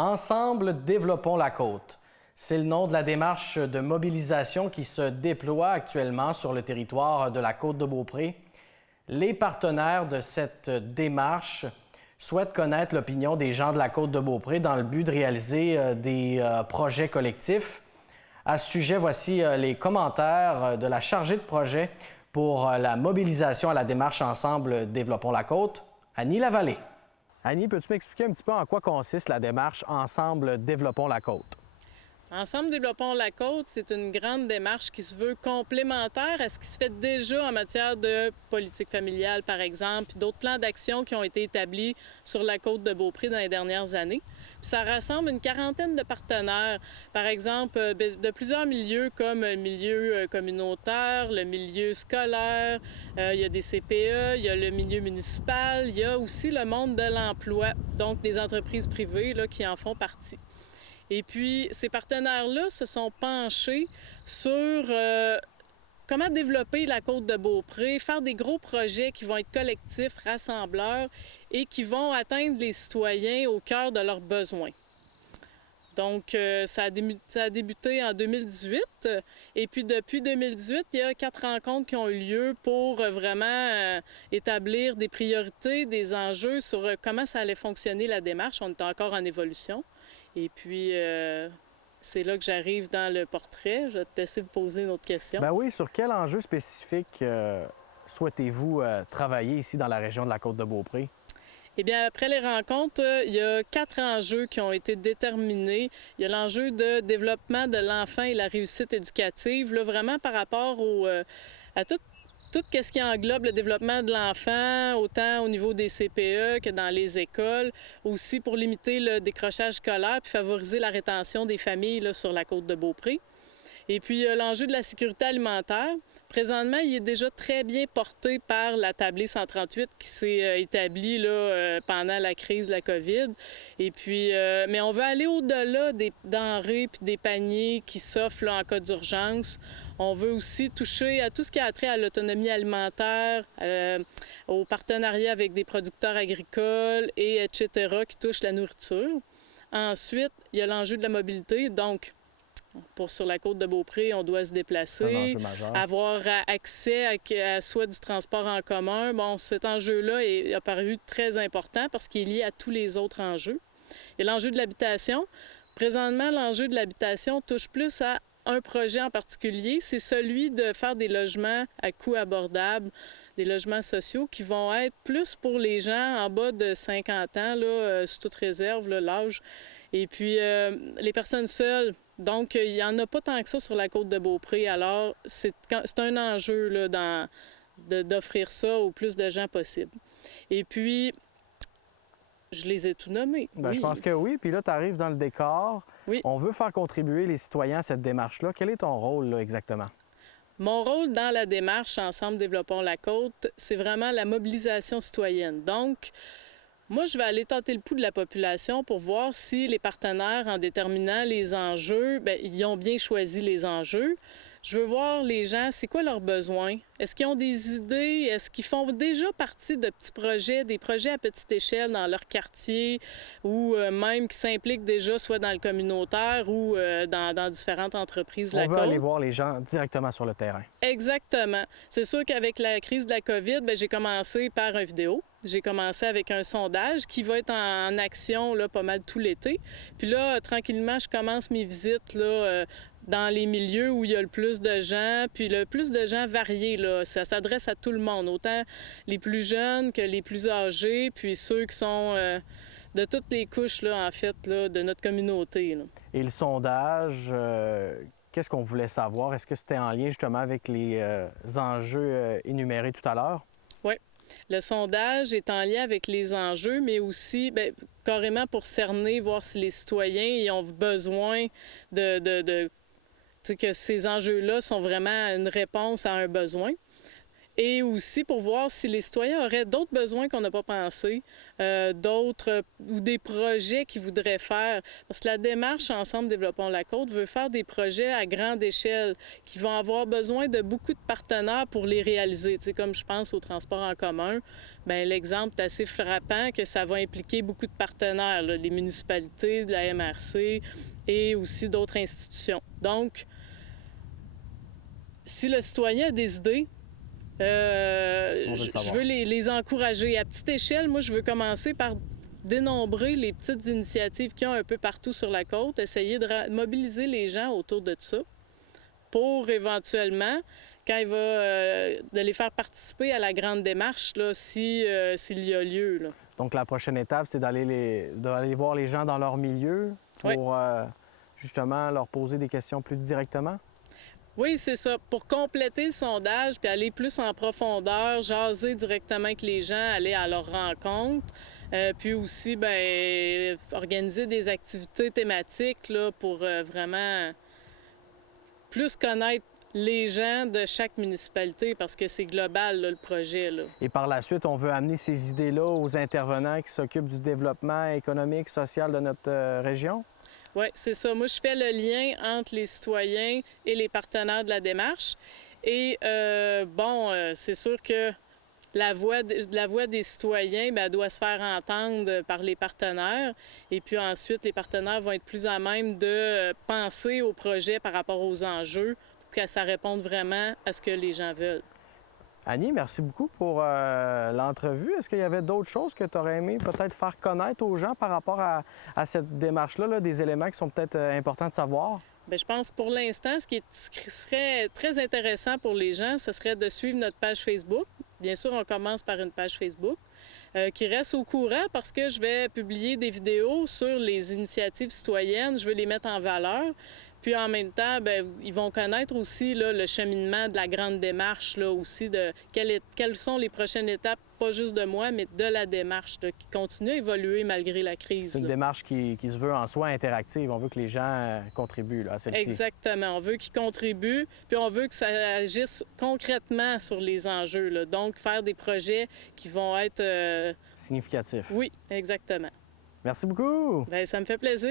Ensemble, développons la côte. C'est le nom de la démarche de mobilisation qui se déploie actuellement sur le territoire de la Côte-de-Beaupré. Les partenaires de cette démarche souhaitent connaître l'opinion des gens de la Côte-de-Beaupré dans le but de réaliser des projets collectifs. À ce sujet, voici les commentaires de la chargée de projet pour la mobilisation à la démarche Ensemble, développons la côte, Annie Lavallée. Annie, peux-tu m'expliquer un petit peu en quoi consiste la démarche Ensemble, développons la côte? Ensemble, développons la côte, c'est une grande démarche qui se veut complémentaire à ce qui se fait déjà en matière de politique familiale, par exemple, puis d'autres plans d'action qui ont été établis sur la côte de Beaupré dans les dernières années. Puis ça rassemble une quarantaine de partenaires, par exemple, de plusieurs milieux comme le milieu communautaire, le milieu scolaire, il y a des CPE, il y a le milieu municipal, il y a aussi le monde de l'emploi, donc des entreprises privées là, qui en font partie. Et puis, ces partenaires-là se sont penchés sur comment développer la côte de Beaupré, faire des gros projets qui vont être collectifs, rassembleurs et qui vont atteindre les citoyens au cœur de leurs besoins. Donc, ça a débuté en 2018 et puis depuis 2018, il y a 4 rencontres qui ont eu lieu pour vraiment établir des priorités, des enjeux sur comment ça allait fonctionner la démarche. On est encore en évolution. Et puis, c'est là que j'arrive dans le portrait. Je vais te laisser me poser une autre question. Ben oui, sur quel enjeu spécifique souhaitez-vous travailler ici dans la région de la Côte-de-Beaupré? Eh bien, après les rencontres, il y a 4 enjeux qui ont été déterminés. Il y a l'enjeu de développement de l'enfant et la réussite éducative, là, vraiment par rapport à tout ce qui englobe le développement de l'enfant, autant au niveau des CPE que dans les écoles, aussi pour limiter le décrochage scolaire puis favoriser la rétention des familles là, sur la côte de Beaupré. Et puis, l'enjeu de la sécurité alimentaire. Présentement, il est déjà très bien porté par la tablée 138 qui s'est établie là, pendant la crise de la COVID. Et puis, mais on veut aller au-delà des denrées puis des paniers qui s'offrent là, en cas d'urgence. On veut aussi toucher à tout ce qui a trait à l'autonomie alimentaire, au partenariat avec des producteurs agricoles, et etc., qui touchent la nourriture. Ensuite, il y a l'enjeu de la mobilité. Donc, sur la côte de Beaupré, on doit se déplacer, avoir accès à soit du transport en commun. Bon, cet enjeu-là est apparu très important parce qu'il est lié à tous les autres enjeux. Il y a l'enjeu de l'habitation. Présentement, l'enjeu de l'habitation touche plus à un projet en particulier, c'est celui de faire des logements à coût abordable, des logements sociaux qui vont être plus pour les gens en bas de 50 ans, là, sous toute réserve, l'âge. Et puis, les personnes seules. Donc, il n'y en a pas tant que ça sur la côte de Beaupré. Alors, c'est un enjeu là, d'offrir ça au plus de gens possible. Et puis, je les ai tout nommés. Bien, oui. Je pense que oui. Puis là, tu arrives dans le décor. Oui. On veut faire contribuer les citoyens à cette démarche-là. Quel est ton rôle là, exactement? Mon rôle dans la démarche Ensemble, développons la côte, c'est vraiment la mobilisation citoyenne. Donc, moi, je vais aller tâter le pouls de la population pour voir si les partenaires, en déterminant les enjeux, bien, ils ont bien choisi les enjeux. Je veux voir les gens, c'est quoi leurs besoins? Est-ce qu'ils ont des idées? Est-ce qu'ils font déjà partie de petits projets, des projets à petite échelle dans leur quartier ou même qui s'impliquent déjà soit dans le communautaire ou dans différentes entreprises de la côte? On veut aller voir les gens directement sur le terrain. Exactement. C'est sûr qu'avec la crise de la COVID, bien, j'ai commencé par une vidéo. J'ai commencé avec un sondage qui va être en action là, pas mal tout l'été. Puis là, tranquillement, je commence mes visites là, dans les milieux où il y a le plus de gens, puis le plus de gens variés. Là. Ça s'adresse à tout le monde, autant les plus jeunes que les plus âgés, puis ceux qui sont de toutes les couches, là, en fait, là, de notre communauté. Là. Et le sondage, qu'est-ce qu'on voulait savoir? Est-ce que c'était en lien justement avec les enjeux énumérés tout à l'heure? Oui. Le sondage est en lien avec les enjeux, mais aussi bien, carrément pour cerner, voir si les citoyens ils ont besoin que ces enjeux-là sont vraiment une réponse à un besoin. et aussi pour voir si les citoyens auraient d'autres besoins qu'on n'a pas pensé, d'autres ou des projets qu'ils voudraient faire. Parce que la démarche Ensemble Développons la Côte veut faire des projets à grande échelle qui vont avoir besoin de beaucoup de partenaires pour les réaliser. Tu sais, comme je pense au transport en commun, bien, l'exemple est assez frappant que ça va impliquer beaucoup de partenaires, là, les municipalités, de la MRC et aussi d'autres institutions. Donc, si le citoyen a des idées, je veux les encourager. À petite échelle, moi, je veux commencer par dénombrer les petites initiatives qu'il y a un peu partout sur la côte, essayer de mobiliser les gens autour de ça pour éventuellement, quand il va, de les faire participer à la grande démarche, là, s'il y a lieu. Là. Donc, la prochaine étape, c'est d'aller voir les gens dans leur milieu pour justement leur poser des questions plus directement? Oui, c'est ça. Pour compléter le sondage puis aller plus en profondeur, jaser directement avec les gens, aller à leur rencontre, puis aussi bien, organiser des activités thématiques là, pour vraiment plus connaître les gens de chaque municipalité parce que c'est global, là, le projet. Là. Et par la suite, on veut amener ces idées-là aux intervenants qui s'occupent du développement économique, social de notre région? Oui, c'est ça. Moi, je fais le lien entre les citoyens et les partenaires de la démarche. Et c'est sûr que la voix des citoyens, bien, elle doit se faire entendre par les partenaires. Et puis ensuite, les partenaires vont être plus à même de penser au projet par rapport aux enjeux pour que ça réponde vraiment à ce que les gens veulent. Annie, merci beaucoup pour l'entrevue. Est-ce qu'il y avait d'autres choses que tu aurais aimé peut-être faire connaître aux gens par rapport à cette démarche-là, là, des éléments qui sont peut-être importants de savoir? Bien, je pense que pour l'instant, ce qui serait très intéressant pour les gens, ce serait de suivre notre page Facebook. Bien sûr, on commence par une page Facebook qui reste au courant parce que je vais publier des vidéos sur les initiatives citoyennes. Je veux les mettre en valeur. Puis en même temps, bien, ils vont connaître aussi là, le cheminement de la grande démarche, là, aussi de quelles sont les prochaines étapes, pas juste de moi, mais de la démarche là, qui continue à évoluer malgré la crise. C'est une démarche qui se veut en soi interactive. On veut que les gens contribuent là, à celle-ci. Exactement. On veut qu'ils contribuent, puis on veut que ça agisse concrètement sur les enjeux. Là. Donc, faire des projets qui vont être... significatifs. Oui, exactement. Merci beaucoup. Bien, ça me fait plaisir.